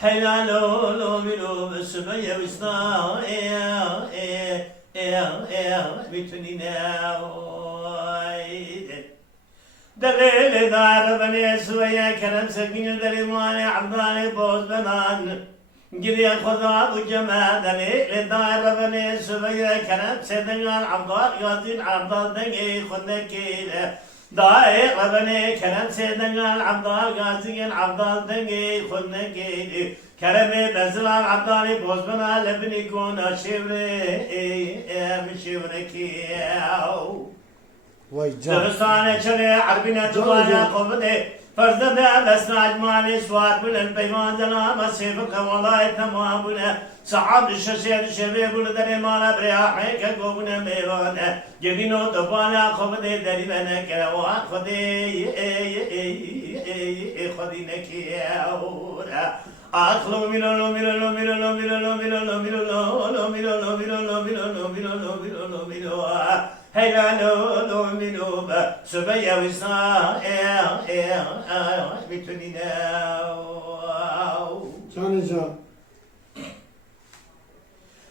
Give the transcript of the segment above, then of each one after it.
هلالو ملو بسمية وسنا بتوني دليل دار بني سويا كرم سكين دليمان عبدالي بوز بنان جري خدا وجمع دليل دار بني سويا كرم سدنان عبدال يازين عبدال دنگي خدكي داي ربني كرم سيدنا عبدال غازي عبدال دنگي خدكي كرمي بزلال عبدالي بوزبنا لبني كون شيوري مشيوركي وای جان درستانه چله عربینه دوانا قبضه فرزنده بسنا اجمالی سوار بلن پیمان دنا مسیف قوالای تمام بونه صحاب الششیر شبه بول در مالا بریاحی که گونه میوانه گرینو دوانا قبضه دری بنا کروان خودی نکیاورا آخلو میلو میلو میلو میلو میلو میلو میلو هلالو ملو سبيا وسنا بتوني جان جان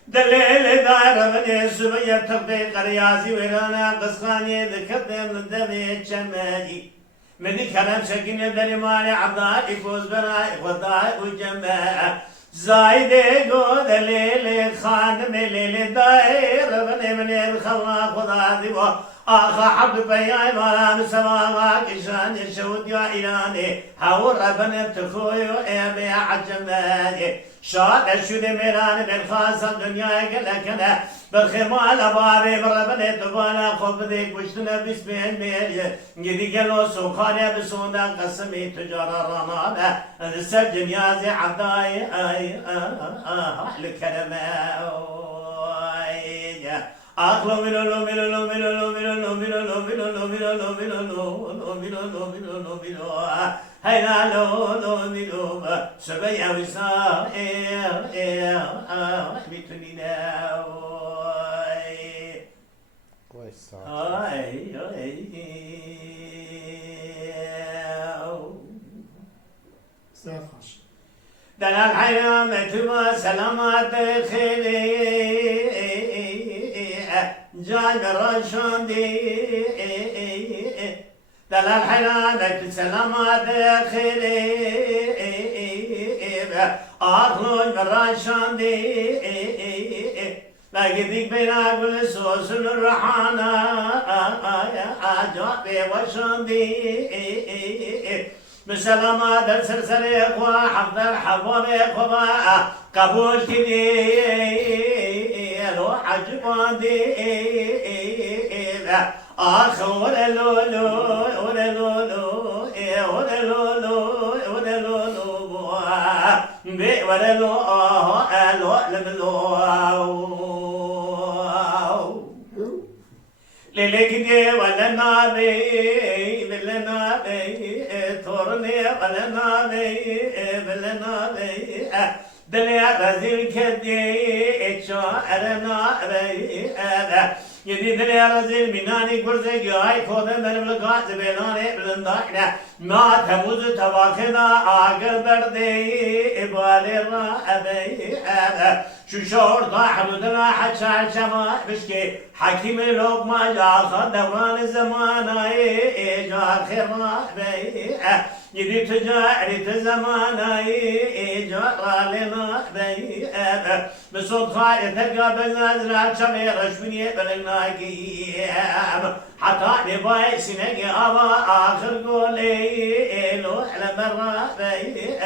دليل دار بني سبيا تطبيق رياضي ورانا قصاني ذكرت من الدمي الشمالي مني كلام سكين دليماني عبدالي فوز بناي خداي وجماعه زايد قود الليل خان مليل داير بني من الخلا خدا ذبا آخا حب بياي مرام سماغا كشان يشود يا إلاني هاور بني بتخويو إيبي عجماني شاد الشود ميراني بالخاصة الدنيا كلكنا بالخمال أباري بربني تبانا خوب ديك وشتنا بسمين ميلي جدي قلو سوخاني بسونا قسمي تجارة رنابة السجن يازي عبداي الكلمة أخلو ملو ملو ملو ملو ملو ملو ملو هينا لو ملو سبيا وسا بتوني وای ساعت ساعت خوش دلال حيامة وسلامات خيري جاي برشان دي دلال حيامة سلامات خيري أخلوج برشان دي لقيتك بينا كل سوس الرحانة أجابي وشان دي بسلامات السلسلة إخوة حفظ الحفظ إخوة قبول كبير لو حجبان دي آخر ولا لولو ولا لولو ولا لولو ولا لولو بي ولا لو ألو لملو للكدي ولا نابي ولا نابي تورني ولا نابي ولا نابي دليا رزيل كدي شاعرنا بي يدي دليا رزيل مناني كرزي جاي كودن من القاعد بيناني بلنداينا ما تموز تواخنا آقل بردي إبالي رابي شو شور ضاحب دنا حتى شما بشكي حكيم لقمة جاخد دوران الزمان جا خرابي يدي تجاري تزمان جا لنا بي بصوت خاية تلقى بنازل شمي رشمني بالناقيام حتى نباي سنقي أبا آخر قولي لوح لمرة بي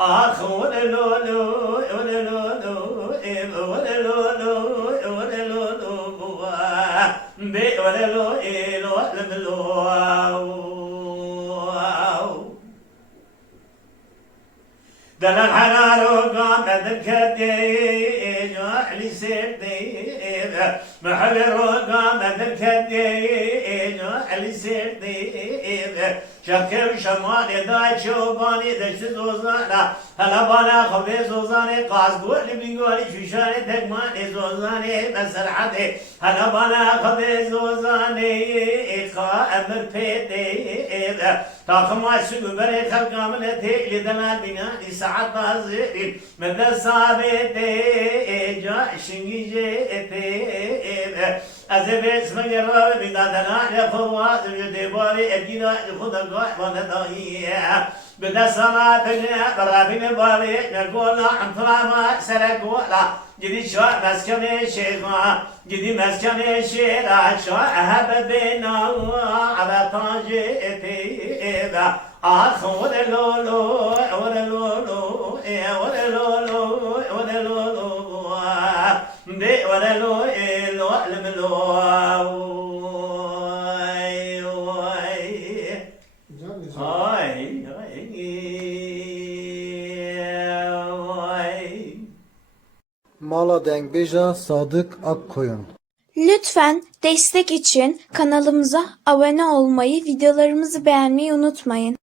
آخر لولو ولولو ولولو ولولو بي ولولو لوح لملو دل الحلال وقام ذكرتي جعلي سيرتي محل الرقام ذكرتي جعلي سيرتي Şakir şemali da çobani deşti zozana Hala bana khabe zozane Qazguli bingoli şuşane tekmani zozane Meserhati Hala bana khabe zozane İqa emir peyde Takım aşkı gübere kalkamine Teyli delal binani saat nazirin Medde sabite Caşingice از اسم گرا بدادنا لخوات یدباری اجینا خدا قایمان دایه به دستانا تجه برابین باری نگولا انفراما سرگولا جدی شو مسکن شیخا جدی مسکن شیرا شو اهب بینا عبتاج اتیبا آخ ورلولو ورلولو ورلولو ورلولو دي ورلو لو الملو Güzel güzel. هاي Mala Dengbeja Sadık Akkoyun. Lütfen destek için kanalımıza abone olmayı, videolarımızı beğenmeyi unutmayın.